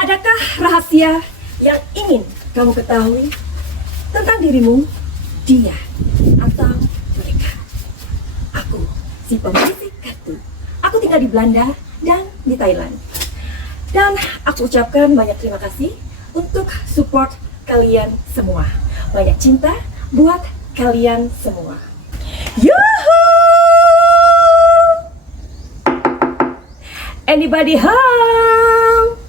Adakah rahasia yang ingin kamu ketahui tentang dirimu, dia, atau mereka? Aku, si pembisik kartu. Aku tinggal di Belanda dan di Thailand. Dan aku ucapkan banyak terima kasih untuk support kalian semua. Banyak cinta buat kalian semua. Yuhu! Anybody home?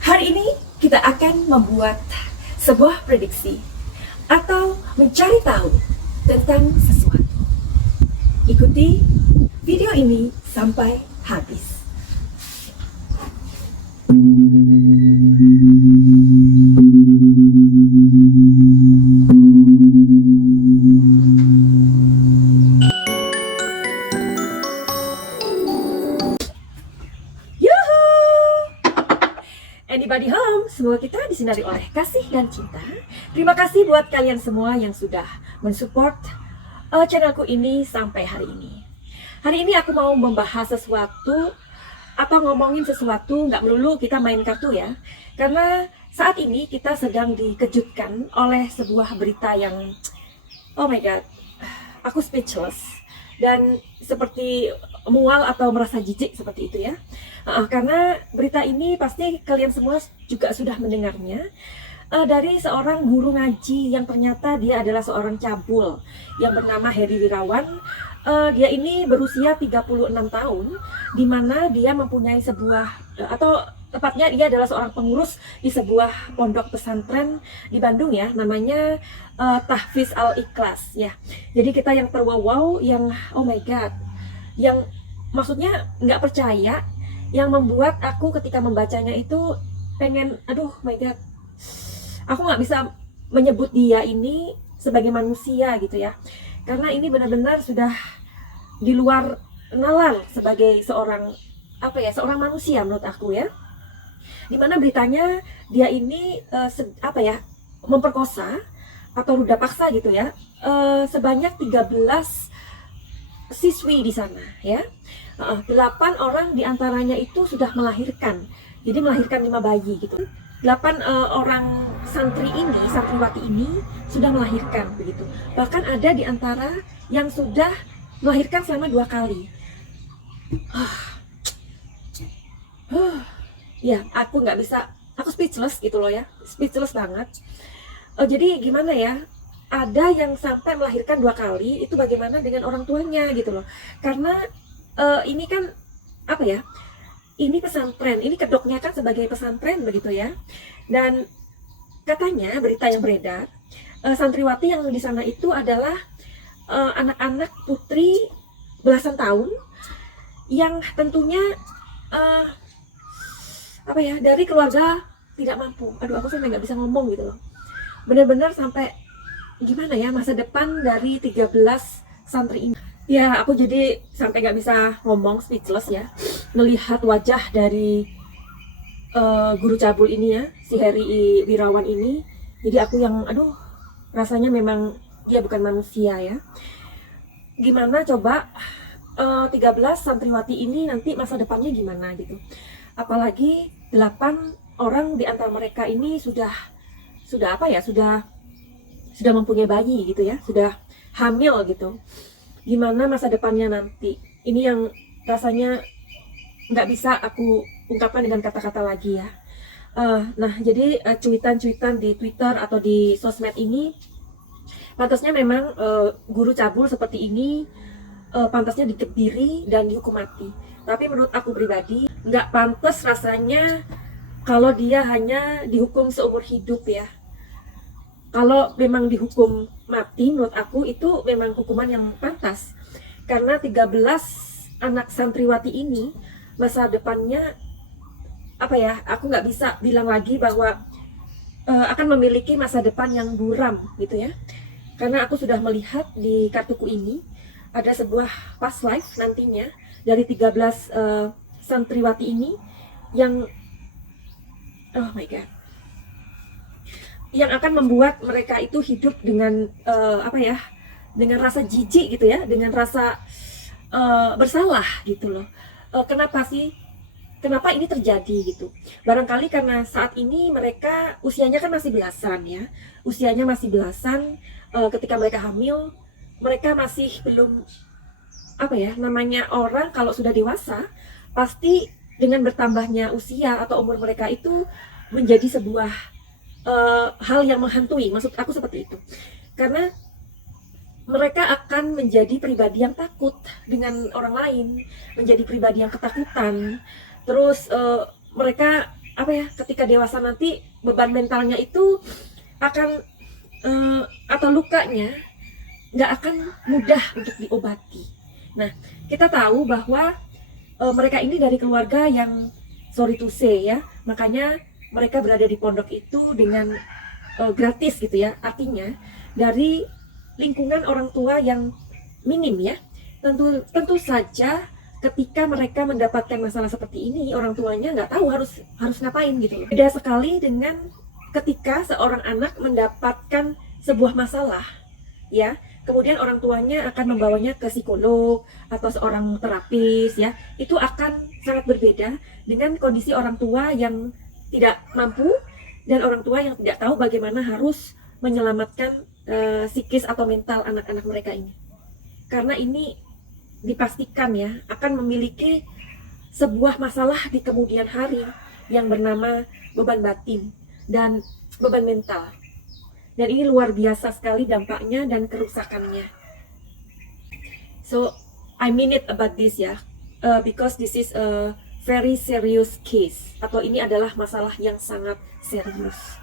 Hari ini kita akan membuat sebuah prediksi atau mencari tahu tentang sesuatu. Ikuti video ini sampai habis. Anybody home? Semoga kita disinari oleh kasih dan cinta. Terima kasih buat kalian semua yang sudah mensupport channelku ini sampai hari ini. Hari ini aku mau membahas sesuatu atau ngomongin sesuatu, nggak melulu kita main kartu ya. Karena saat ini kita sedang dikejutkan oleh sebuah berita yang, oh my god, aku speechless. Dan seperti mual atau merasa jijik seperti itu ya. Karena berita ini pasti kalian semua juga sudah mendengarnya dari seorang guru ngaji yang ternyata dia adalah seorang cabul yang bernama Heri Wirawan. Dia ini berusia 36 tahun, di mana dia mempunyai sebuah atau tepatnya dia adalah seorang pengurus di sebuah pondok pesantren di Bandung ya, namanya Tahfiz Al-Ikhlas ya. Jadi kita yang terwowow, yang oh my god, yang maksudnya nggak percaya, yang membuat aku ketika membacanya itu pengen, aduh my god, aku nggak bisa menyebut dia ini sebagai manusia gitu ya, karena ini benar-benar sudah di luar nalar sebagai seorang seorang manusia menurut aku ya. Dimana beritanya dia ini memperkosa atau ruda paksa gitu ya, sebanyak 13 siswi di sana ya. 8 orang diantaranya itu sudah melahirkan, jadi melahirkan 5 bayi gitu. 8 orang santriwati ini sudah melahirkan begitu. Bahkan ada di antara yang sudah melahirkan selama 2 kali. Ya, aku nggak bisa, aku speechless gitu loh ya, speechless banget. Jadi gimana ya? Ada yang sampai melahirkan 2 kali, itu bagaimana dengan orang tuanya gitu loh? Karena ini kan ini pesantren, ini kedoknya kan sebagai pesantren begitu ya. Dan katanya berita yang beredar, santriwati yang di sana itu adalah anak-anak putri belasan tahun yang tentunya dari keluarga tidak mampu. Aduh, aku sampai nggak bisa ngomong gitu loh. Benar-benar sampai gimana ya masa depan dari 13 santri ini. Ya, aku jadi sampai nggak bisa ngomong, speechless ya, melihat wajah dari guru cabul ini ya, si Heri Wirawan ini. Jadi aku yang, aduh, rasanya memang dia bukan manusia ya. Gimana coba 13 santriwati ini nanti masa depannya gimana gitu. Apalagi 8 orang di antara mereka ini sudah mempunyai bayi gitu ya, sudah hamil gitu. Gimana masa depannya nanti? Ini yang rasanya nggak bisa aku ungkapkan dengan kata-kata lagi ya. Nah, jadi cuitan-cuitan di Twitter atau di sosmed ini, pantasnya memang guru cabul seperti ini pantasnya dikebiri dan dihukum mati. Tapi menurut aku pribadi, nggak pantas rasanya kalau dia hanya dihukum seumur hidup ya. Kalau memang dihukum mati, menurut aku itu memang hukuman yang pantas. Karena 13 anak santriwati ini masa depannya aku nggak bisa bilang lagi bahwa akan memiliki masa depan yang buram gitu ya. Karena aku sudah melihat di kartuku ini ada sebuah past life nantinya dari 13 santriwati ini yang oh my god, yang akan membuat mereka itu hidup dengan dengan rasa jijik gitu ya, dengan rasa bersalah gitu loh. Kenapa sih kenapa ini terjadi gitu. Barangkali karena saat ini mereka usianya kan masih belasan ya. Usianya masih belasan, ketika mereka hamil, mereka masih belum, apa ya, namanya orang kalau sudah dewasa, pasti dengan bertambahnya usia atau umur mereka itu menjadi sebuah hal yang menghantui. Maksud aku seperti itu. Karena mereka akan menjadi pribadi yang takut dengan orang lain, menjadi pribadi yang ketakutan. Terus mereka, apa ya, ketika dewasa nanti beban mentalnya itu akan atau lukanya nggak akan mudah untuk diobati. Nah, kita tahu bahwa mereka ini dari keluarga yang sorry to say ya, makanya mereka berada di pondok itu dengan gratis gitu ya. Artinya dari lingkungan orang tua yang minim ya. Tentu saja ketika mereka mendapatkan masalah seperti ini, orang tuanya nggak tahu harus ngapain gitu. Beda sekali dengan ketika seorang anak mendapatkan sebuah masalah ya, kemudian orang tuanya akan membawanya ke psikolog atau seorang terapis ya. Itu akan sangat berbeda dengan kondisi orang tua yang tidak mampu dan orang tua yang tidak tahu bagaimana harus menyelamatkan psikis atau mental anak-anak mereka ini. Karena ini dipastikan ya akan memiliki sebuah masalah di kemudian hari yang bernama beban batin dan beban mental. Dan ini luar biasa sekali dampaknya dan kerusakannya. So I mean it about this ya, because this is a very serious case, atau ini adalah masalah yang sangat serius.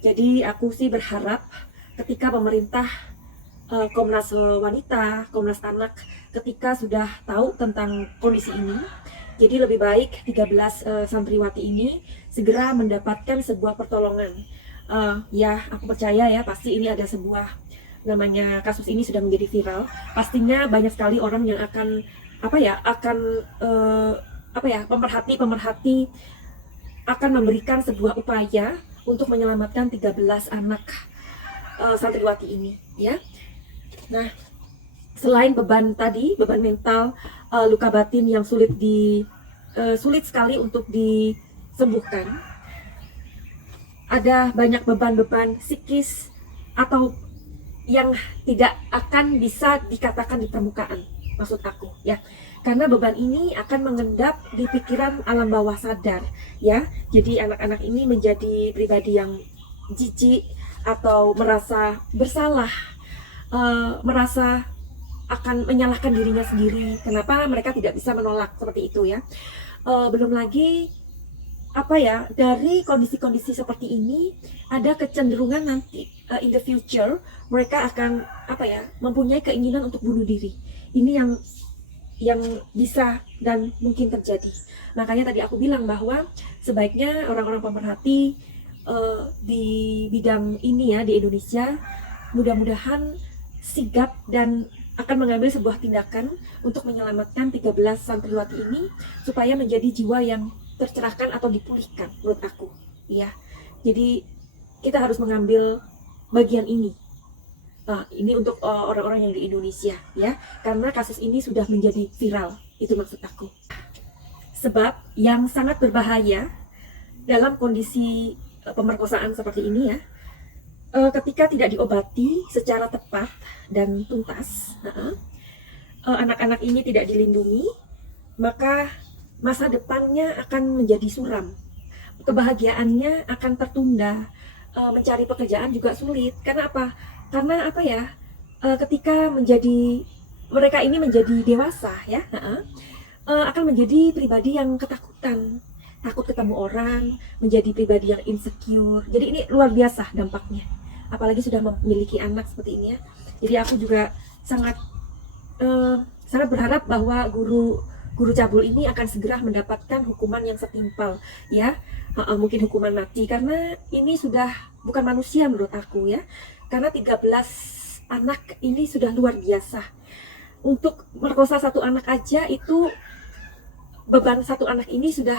Jadi aku sih berharap ketika pemerintah, Komnas Wanita, Komnas Anak, ketika sudah tahu tentang kondisi ini, jadi lebih baik 13 santriwati ini segera mendapatkan sebuah pertolongan. Ya, aku percaya ya, pasti ini ada sebuah, namanya kasus ini sudah menjadi viral. Pastinya banyak sekali orang yang akan, pemerhati akan memberikan sebuah upaya untuk menyelamatkan 13 anak santriwati ini ya. Nah, selain beban tadi, beban mental, luka batin yang sulit sekali untuk disembuhkan, ada banyak beban-beban psikis atau yang tidak akan bisa dikatakan di permukaan, maksud aku ya. Karena beban ini akan mengendap di pikiran alam bawah sadar ya. Jadi anak-anak ini menjadi pribadi yang jijik atau merasa bersalah, merasa akan menyalahkan dirinya sendiri. Kenapa mereka tidak bisa menolak seperti itu ya. Belum lagi dari kondisi-kondisi seperti ini ada kecenderungan nanti in the future mereka akan mempunyai keinginan untuk bunuh diri. Ini yang bisa dan mungkin terjadi. Makanya tadi aku bilang bahwa sebaiknya orang-orang pemerhati di bidang ini ya di Indonesia mudah-mudahan sigap dan akan mengambil sebuah tindakan untuk menyelamatkan 13 santriwati ini supaya menjadi jiwa yang tercerahkan atau dipulihkan menurut aku ya. Jadi kita harus mengambil bagian ini. Ini untuk orang-orang yang di Indonesia ya, karena kasus ini sudah menjadi viral, itu maksud aku. Sebab yang sangat berbahaya dalam kondisi pemerkosaan seperti ini ya, ketika tidak diobati secara tepat dan tuntas, anak-anak ini tidak dilindungi, maka masa depannya akan menjadi suram, kebahagiaannya akan tertunda, mencari pekerjaan juga sulit. Karena apa? Karena ketika mereka ini menjadi dewasa ya, akan menjadi pribadi yang ketakutan, takut ketemu orang, menjadi pribadi yang insecure. Jadi ini luar biasa dampaknya, apalagi sudah memiliki anak seperti ini ya. Jadi aku juga sangat berharap bahwa guru cabul ini akan segera mendapatkan hukuman yang setimpal ya, mungkin hukuman mati, karena ini sudah bukan manusia menurut aku ya. Karena 13 anak ini sudah luar biasa. Untuk merkosa satu anak aja itu beban satu anak ini sudah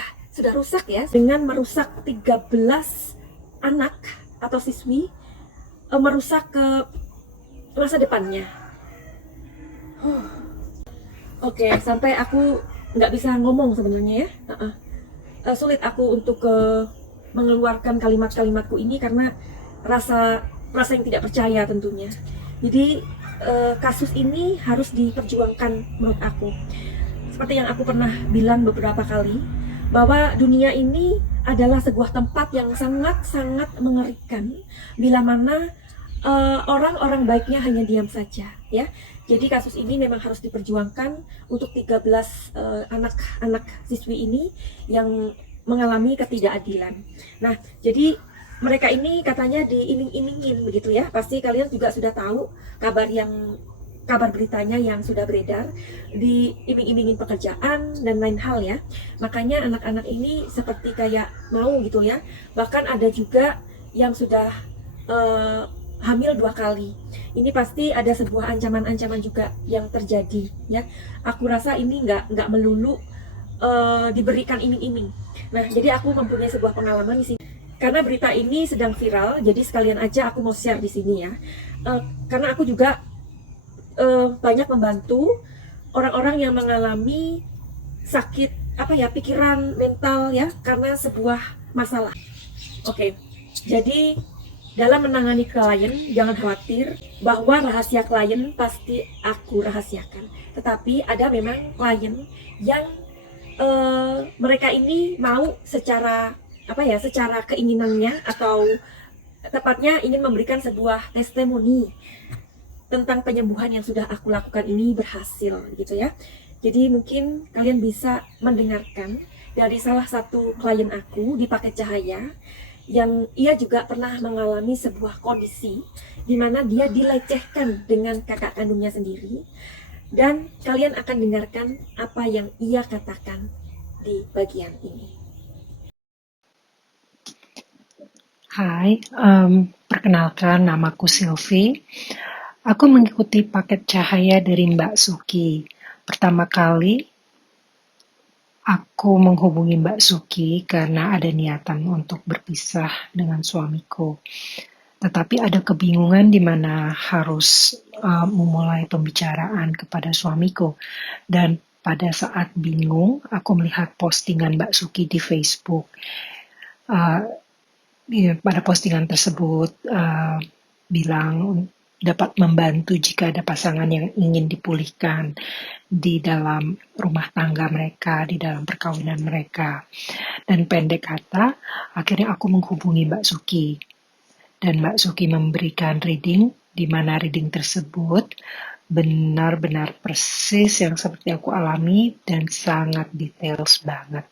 rusak ya. Dengan merusak 13 anak atau siswi, merusak ke masa depannya. Oke, sampai aku nggak bisa ngomong sebenarnya ya. sulit aku untuk mengeluarkan kalimat-kalimatku ini karena rasa rasa yang tidak percaya tentunya. Jadi kasus ini harus diperjuangkan menurut aku. Seperti yang aku pernah bilang beberapa kali, bahwa dunia ini adalah sebuah tempat yang sangat-sangat mengerikan bila mana orang-orang baiknya hanya diam saja, ya. Jadi kasus ini memang harus diperjuangkan untuk 13 anak-anak siswi ini yang mengalami ketidakadilan. Nah, jadi mereka ini katanya diiming-imingin begitu ya. Pasti kalian juga sudah tahu kabar beritanya yang sudah beredar, diiming-imingin pekerjaan dan lain hal ya. Makanya anak-anak ini seperti kayak mau gitu ya. Bahkan ada juga yang sudah hamil 2 kali. Ini pasti ada sebuah ancaman-ancaman juga yang terjadi ya. Aku rasa ini nggak melulu diberikan iming-iming. Nah, jadi aku mempunyai sebuah pengalaman di sini. Karena berita ini sedang viral, jadi sekalian aja aku mau share di sini ya. Karena aku juga banyak membantu orang-orang yang mengalami sakit pikiran mental ya karena sebuah masalah. Oke, jadi dalam menangani klien jangan khawatir bahwa rahasia klien pasti aku rahasiakan. Tetapi ada memang klien yang mereka ini mau secara secara keinginannya atau tepatnya ingin memberikan sebuah testimoni tentang penyembuhan yang sudah aku lakukan ini berhasil gitu ya. Jadi mungkin kalian bisa mendengarkan dari salah satu klien aku di Paket Cahaya yang ia juga pernah mengalami sebuah kondisi di mana dia dilecehkan dengan kakak kandungnya sendiri, dan kalian akan dengarkan apa yang ia katakan di bagian ini. Hai, perkenalkan namaku Sylvie. Aku mengikuti Paket Cahaya dari Mbak Suki. Pertama kali aku menghubungi Mbak Suki karena ada niatan untuk berpisah dengan suamiku. Tetapi ada kebingungan di mana harus memulai pembicaraan kepada suamiku. Dan pada saat bingung, aku melihat postingan Mbak Suki di Facebook. Pada postingan tersebut bilang dapat membantu jika ada pasangan yang ingin dipulihkan di dalam rumah tangga mereka, di dalam perkawinan mereka. Dan pendek kata, akhirnya aku menghubungi Mbak Suki. Dan Mbak Suki memberikan reading, di mana reading tersebut benar-benar persis yang seperti aku alami dan sangat details banget.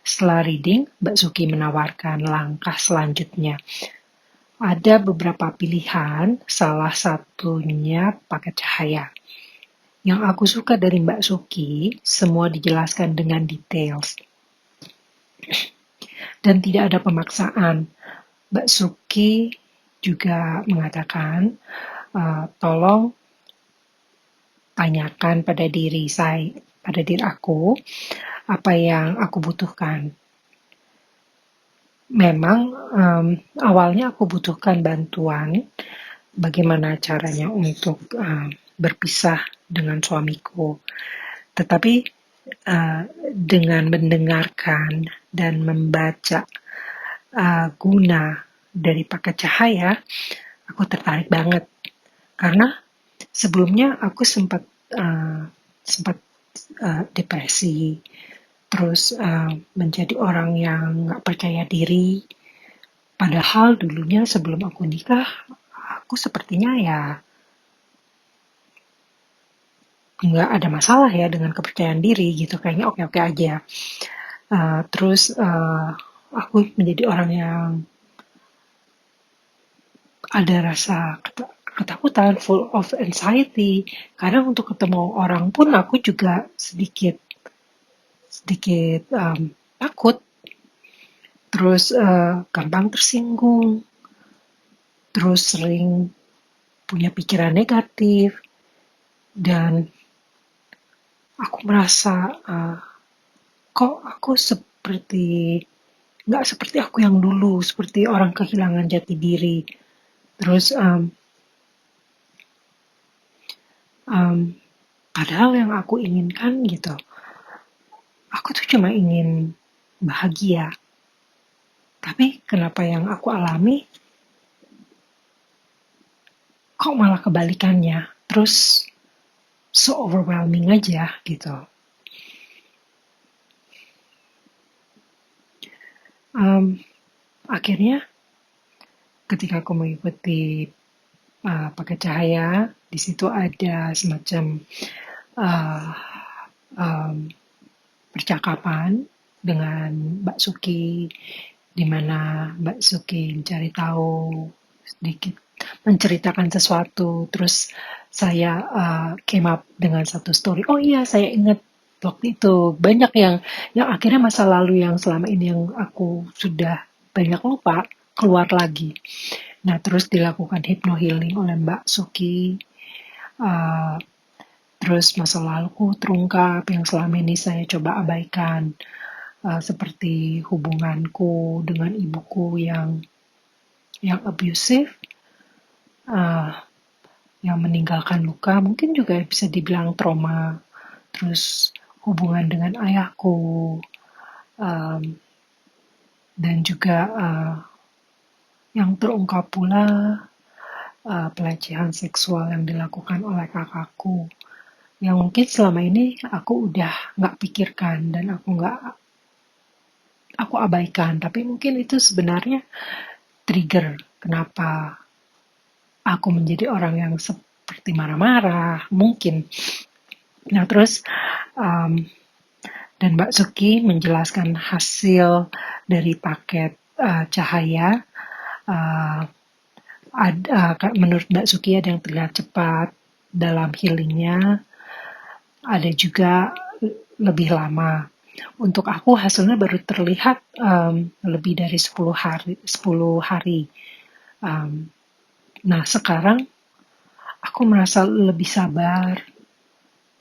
Setelah reading, Mbak Suki menawarkan langkah selanjutnya. Ada beberapa pilihan, salah satunya Paket Cahaya. Yang aku suka dari Mbak Suki, semua dijelaskan dengan details. Dan tidak ada pemaksaan. Mbak Suki juga mengatakan, tolong tanyakan pada diri aku, apa yang aku butuhkan. Memang awalnya aku butuhkan bantuan bagaimana caranya untuk berpisah dengan suamiku. Tetapi dengan mendengarkan dan membaca guna dari Paket Cahaya, aku tertarik banget. Karena sebelumnya aku sempat depresi, terus menjadi orang yang gak percaya diri. Padahal dulunya sebelum aku nikah, aku sepertinya ya nggak ada masalah ya dengan kepercayaan diri gitu, kayaknya oke-oke aja. Terus aku menjadi orang yang ada rasa ketakutan, full of anxiety. Kadang untuk ketemu orang pun aku juga sedikit takut. Terus gampang tersinggung. Terus sering punya pikiran negatif. Dan aku merasa kok aku nggak seperti aku yang dulu, seperti orang kehilangan jati diri. Terus padahal yang aku inginkan gitu, aku tuh cuma ingin bahagia. Tapi kenapa yang aku alami kok malah kebalikannya, terus so overwhelming aja gitu. Akhirnya ketika aku mengikuti pakai cahaya, di situ ada semacam uh, um, percakapan dengan Mbak Suki, di mana Mbak Suki mencari tahu sedikit, menceritakan sesuatu, terus saya came up dengan satu story. Oh iya, saya ingat waktu itu banyak yang akhirnya masa lalu yang selama ini yang aku sudah banyak lupa keluar lagi. Nah, terus dilakukan hypnohealing oleh Mbak Suki. Terus masa laluku terungkap yang selama ini saya coba abaikan, seperti hubunganku dengan ibuku yang abusive, yang meninggalkan luka, mungkin juga bisa dibilang trauma. Terus hubungan dengan ayahku, dan juga yang terungkap pula pelecehan seksual yang dilakukan oleh kakakku, yang mungkin selama ini aku udah nggak pikirkan dan aku abaikan, tapi mungkin itu sebenarnya trigger kenapa aku menjadi orang yang seperti marah-marah, mungkin. Nah, terus dan Mbak Suki menjelaskan hasil dari paket cahaya. Menurut Mbak Suki ada yang terlihat cepat dalam healingnya, ada juga lebih lama. Untuk aku hasilnya baru terlihat lebih dari 10 hari. Nah, sekarang aku merasa lebih sabar,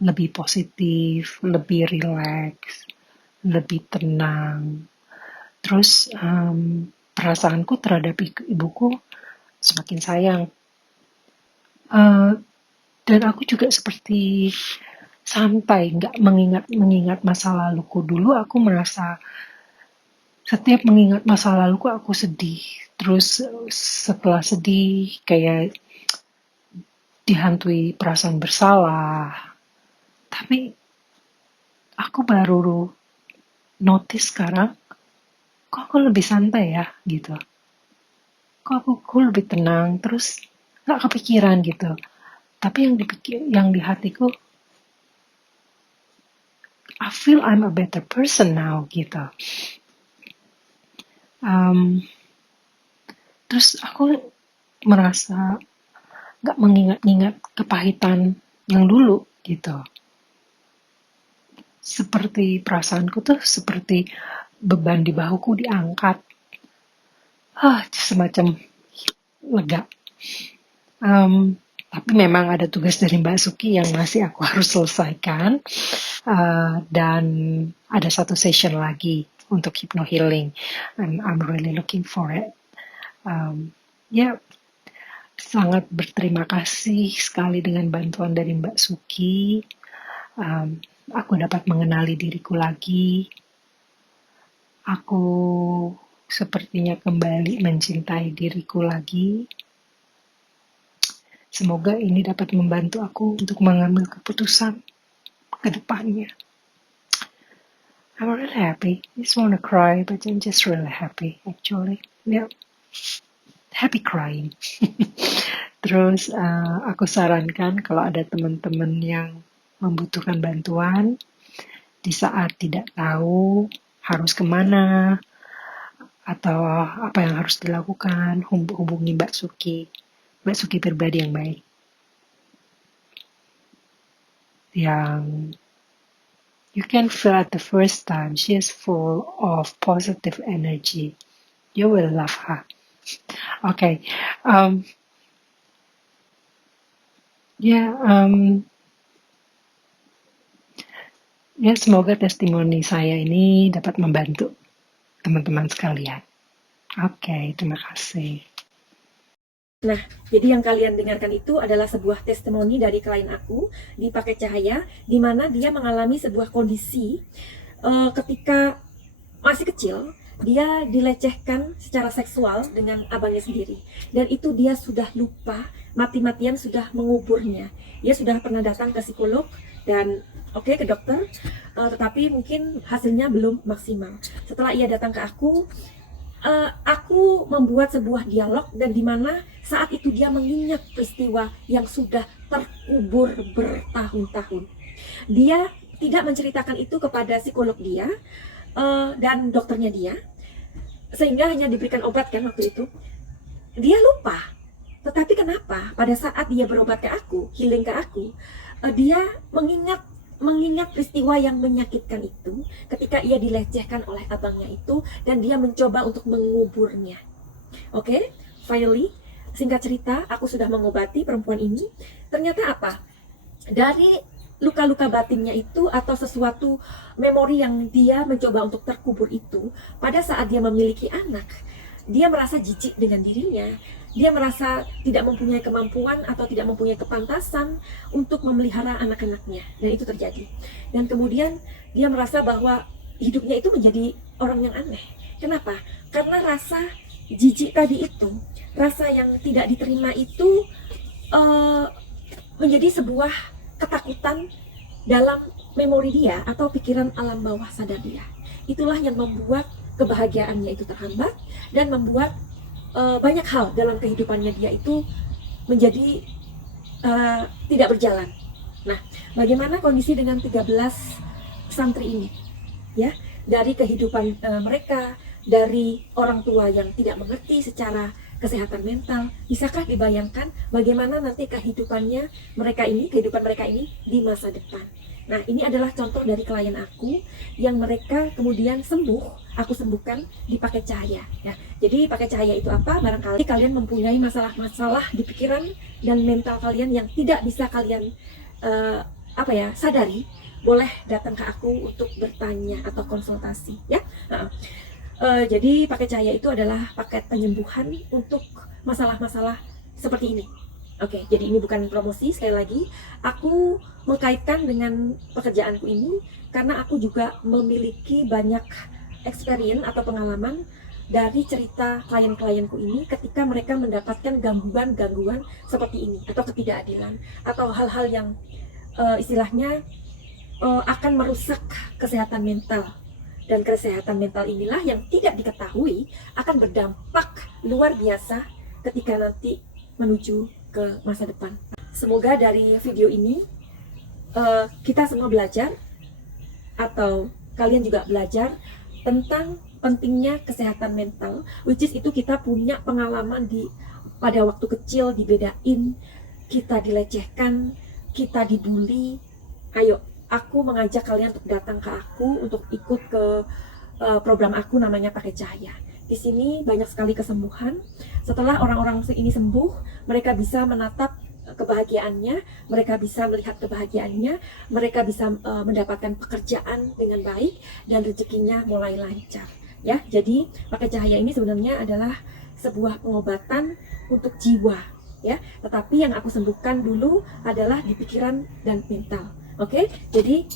lebih positif, lebih rileks, lebih tenang. Terus perasaanku terhadap ibuku semakin sayang. Dan aku juga seperti santai, nggak mengingat masa laluku. Dulu aku merasa setiap mengingat masa laluku aku sedih. Terus setelah sedih kayak dihantui perasaan bersalah. Tapi aku baru notice sekarang, kok aku lebih santai ya gitu. Kok aku lebih tenang, terus nggak kepikiran gitu. Tapi yang di hatiku, I feel I'm a better person now gitu. Terus aku merasa nggak mengingat-ingat kepahitan yang dulu gitu. Seperti perasaanku tuh seperti beban di bahuku diangkat. Semacam lega. Tapi memang ada tugas dari Mbak Suki yang masih aku harus selesaikan. Dan ada satu session lagi untuk hypnohealing. And I'm really looking for it. Sangat berterima kasih sekali dengan bantuan dari Mbak Suki. Aku dapat mengenali diriku lagi. Aku sepertinya kembali mencintai diriku lagi. Semoga ini dapat membantu aku untuk mengambil keputusan ke depannya. I'm really happy. I just want to cry, but I'm just really happy actually. Yeah. Happy crying. Terus aku sarankan kalau ada teman-teman yang membutuhkan bantuan di saat tidak tahu harus kemana atau apa yang harus dilakukan, hubungi Mbak Suki pribadi yang baik, yang you can feel at the first time she is full of positive energy. You will love her. Okay. Semoga testimoni saya ini dapat membantu teman-teman sekalian. Oke, terima kasih. Nah, jadi yang kalian dengarkan itu adalah sebuah testimoni dari klien aku di paket cahaya, di mana dia mengalami sebuah kondisi ketika masih kecil, dia dilecehkan secara seksual dengan abangnya sendiri. Dan itu dia sudah lupa, mati-matian sudah menguburnya. Dia sudah pernah datang ke psikolog dan ke dokter, tetapi mungkin hasilnya belum maksimal. Setelah ia datang ke aku membuat sebuah dialog dan di mana saat itu dia mengingat peristiwa yang sudah terkubur bertahun-tahun. Dia tidak menceritakan itu kepada psikolog dia dan dokternya dia, sehingga hanya diberikan obat kan waktu itu. Dia lupa. Tetapi kenapa pada saat dia berobat ke aku, healing ke aku, dia mengingat peristiwa yang menyakitkan itu ketika ia dilecehkan oleh abangnya itu dan dia mencoba untuk menguburnya. Finally, singkat cerita, aku sudah mengobati perempuan ini. Ternyata apa? Dari luka-luka batinnya itu atau sesuatu memori yang dia mencoba untuk terkubur itu, pada saat dia memiliki anak, dia merasa jijik dengan dirinya. Dia merasa tidak mempunyai kemampuan atau tidak mempunyai kepantasan untuk memelihara anak-anaknya. Dan itu terjadi. Dan kemudian dia merasa bahwa hidupnya itu menjadi orang yang aneh. Kenapa? Karena rasa jijik tadi itu, rasa yang tidak diterima itu menjadi sebuah ketakutan dalam memori dia atau pikiran alam bawah sadar dia. Itulah yang membuat kebahagiaannya itu terhambat dan membuat banyak hal dalam kehidupannya dia itu menjadi tidak berjalan. Nah, bagaimana kondisi dengan 13 santri ini? Ya, dari kehidupan mereka, dari orang tua yang tidak mengerti secara kesehatan mental, bisakah dibayangkan bagaimana nanti kehidupan mereka ini di masa depan? Nah, ini adalah contoh dari klien aku yang mereka kemudian sembuh, aku sembuhkan di paket cahaya. Ya, jadi paket cahaya itu apa? Barangkali kalian mempunyai masalah-masalah di pikiran dan mental kalian yang tidak bisa kalian sadari, boleh datang ke aku untuk bertanya atau konsultasi. Ya. Jadi paket cahaya itu adalah paket penyembuhan untuk masalah-masalah seperti ini. Jadi ini bukan promosi, sekali lagi aku mengkaitkan dengan pekerjaanku ini karena aku juga memiliki banyak experience atau pengalaman dari cerita klien-klienku ini ketika mereka mendapatkan gangguan-gangguan seperti ini atau ketidakadilan atau hal-hal yang istilahnya akan merusak kesehatan mental. Dan kesehatan mental inilah yang tidak diketahui akan berdampak luar biasa ketika nanti menuju ke masa depan. Semoga dari video ini kita semua belajar atau kalian juga belajar tentang pentingnya kesehatan mental, which is itu kita punya pengalaman pada waktu kecil dibedain, kita dilecehkan, kita dibully. Ayo, aku mengajak kalian untuk datang ke aku untuk ikut ke program aku namanya Pakai Cahaya. Di sini banyak sekali kesembuhan. Setelah orang-orang ini sembuh, mereka bisa menatap kebahagiaannya, mereka bisa melihat kebahagiaannya, mereka bisa mendapatkan pekerjaan dengan baik dan rezekinya mulai lancar. Ya, jadi Pakai Cahaya ini sebenarnya adalah sebuah pengobatan untuk jiwa, ya. Tetapi yang aku sembuhkan dulu adalah di pikiran dan mental. Jadi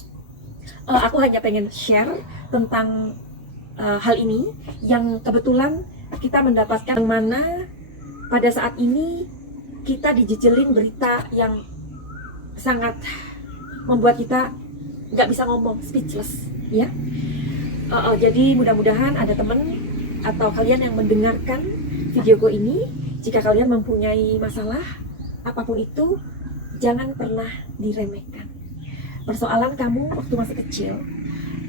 aku hanya pengen share tentang hal ini yang kebetulan kita mendapatkan, yang mana pada saat ini kita dijejelin berita yang sangat membuat kita nggak bisa ngomong, speechless, ya. Jadi mudah-mudahan ada teman atau kalian yang mendengarkan videoku ini, jika kalian mempunyai masalah apapun itu, jangan pernah diremehkan. Persoalan kamu waktu masih kecil,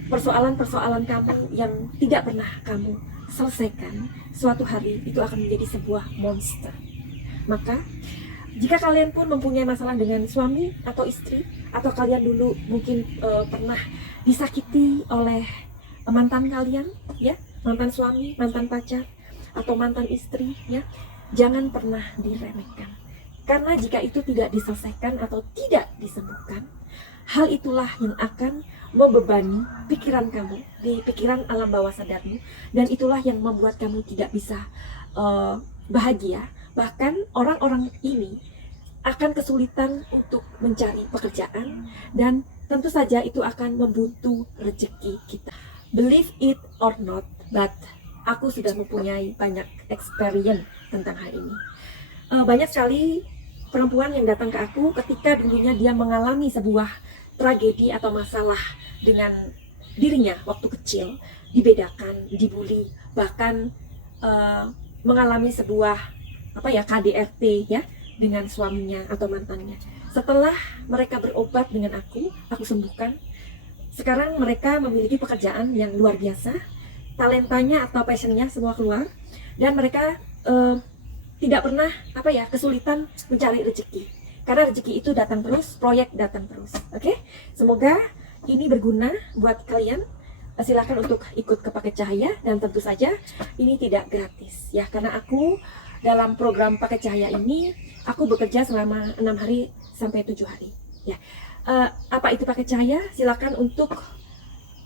persoalan-persoalan kamu yang tidak pernah kamu selesaikan, suatu hari itu akan menjadi sebuah monster. Maka, jika kalian pun mempunyai masalah dengan suami atau istri, atau kalian dulu mungkin pernah disakiti oleh mantan kalian, ya, mantan suami, mantan pacar, atau mantan istri, ya, jangan pernah diremehkan. Karena jika itu tidak diselesaikan atau tidak disembuhkan, hal itulah yang akan membebani pikiran kamu, di pikiran alam bawah sadarmu, dan itulah yang membuat kamu tidak bisa bahagia. Bahkan orang-orang ini akan kesulitan untuk mencari pekerjaan dan tentu saja itu akan membutuhkan rezeki kita. believe it or not, but aku sudah mempunyai banyak experience tentang hal ini. Banyak sekali perempuan yang datang ke aku ketika dulunya dia mengalami sebuah tragedi atau masalah dengan dirinya waktu kecil, dibedakan, dibully, bahkan mengalami sebuah KDRT ya dengan suaminya atau mantannya. Setelah mereka berobat dengan aku sembuhkan. Sekarang mereka memiliki pekerjaan yang luar biasa, talentanya atau passionnya semua keluar, dan mereka tidak pernah kesulitan mencari rezeki, karena rezeki itu datang terus, proyek datang terus. Oke? Semoga ini berguna buat kalian. Silakan untuk ikut ke Paket Cahaya, dan tentu saja ini tidak gratis ya, karena aku dalam program Paket Cahaya ini aku bekerja selama 6 hari sampai 7 hari ya. Apa itu Paket Cahaya? Silakan untuk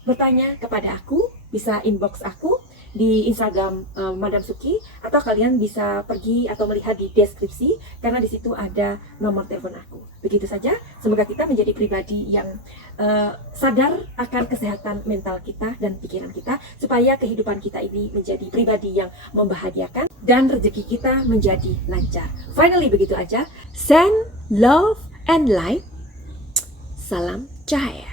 bertanya kepada aku, bisa inbox aku di Instagram Madam Suki, atau kalian bisa pergi atau melihat di deskripsi, karena di situ ada nomor telepon aku. Begitu saja, semoga kita menjadi pribadi yang sadar akan kesehatan mental kita dan pikiran kita, supaya kehidupan kita ini menjadi pribadi yang membahagiakan dan rezeki kita menjadi lancar. Finally, begitu aja. Send love and light. Salam Cahaya.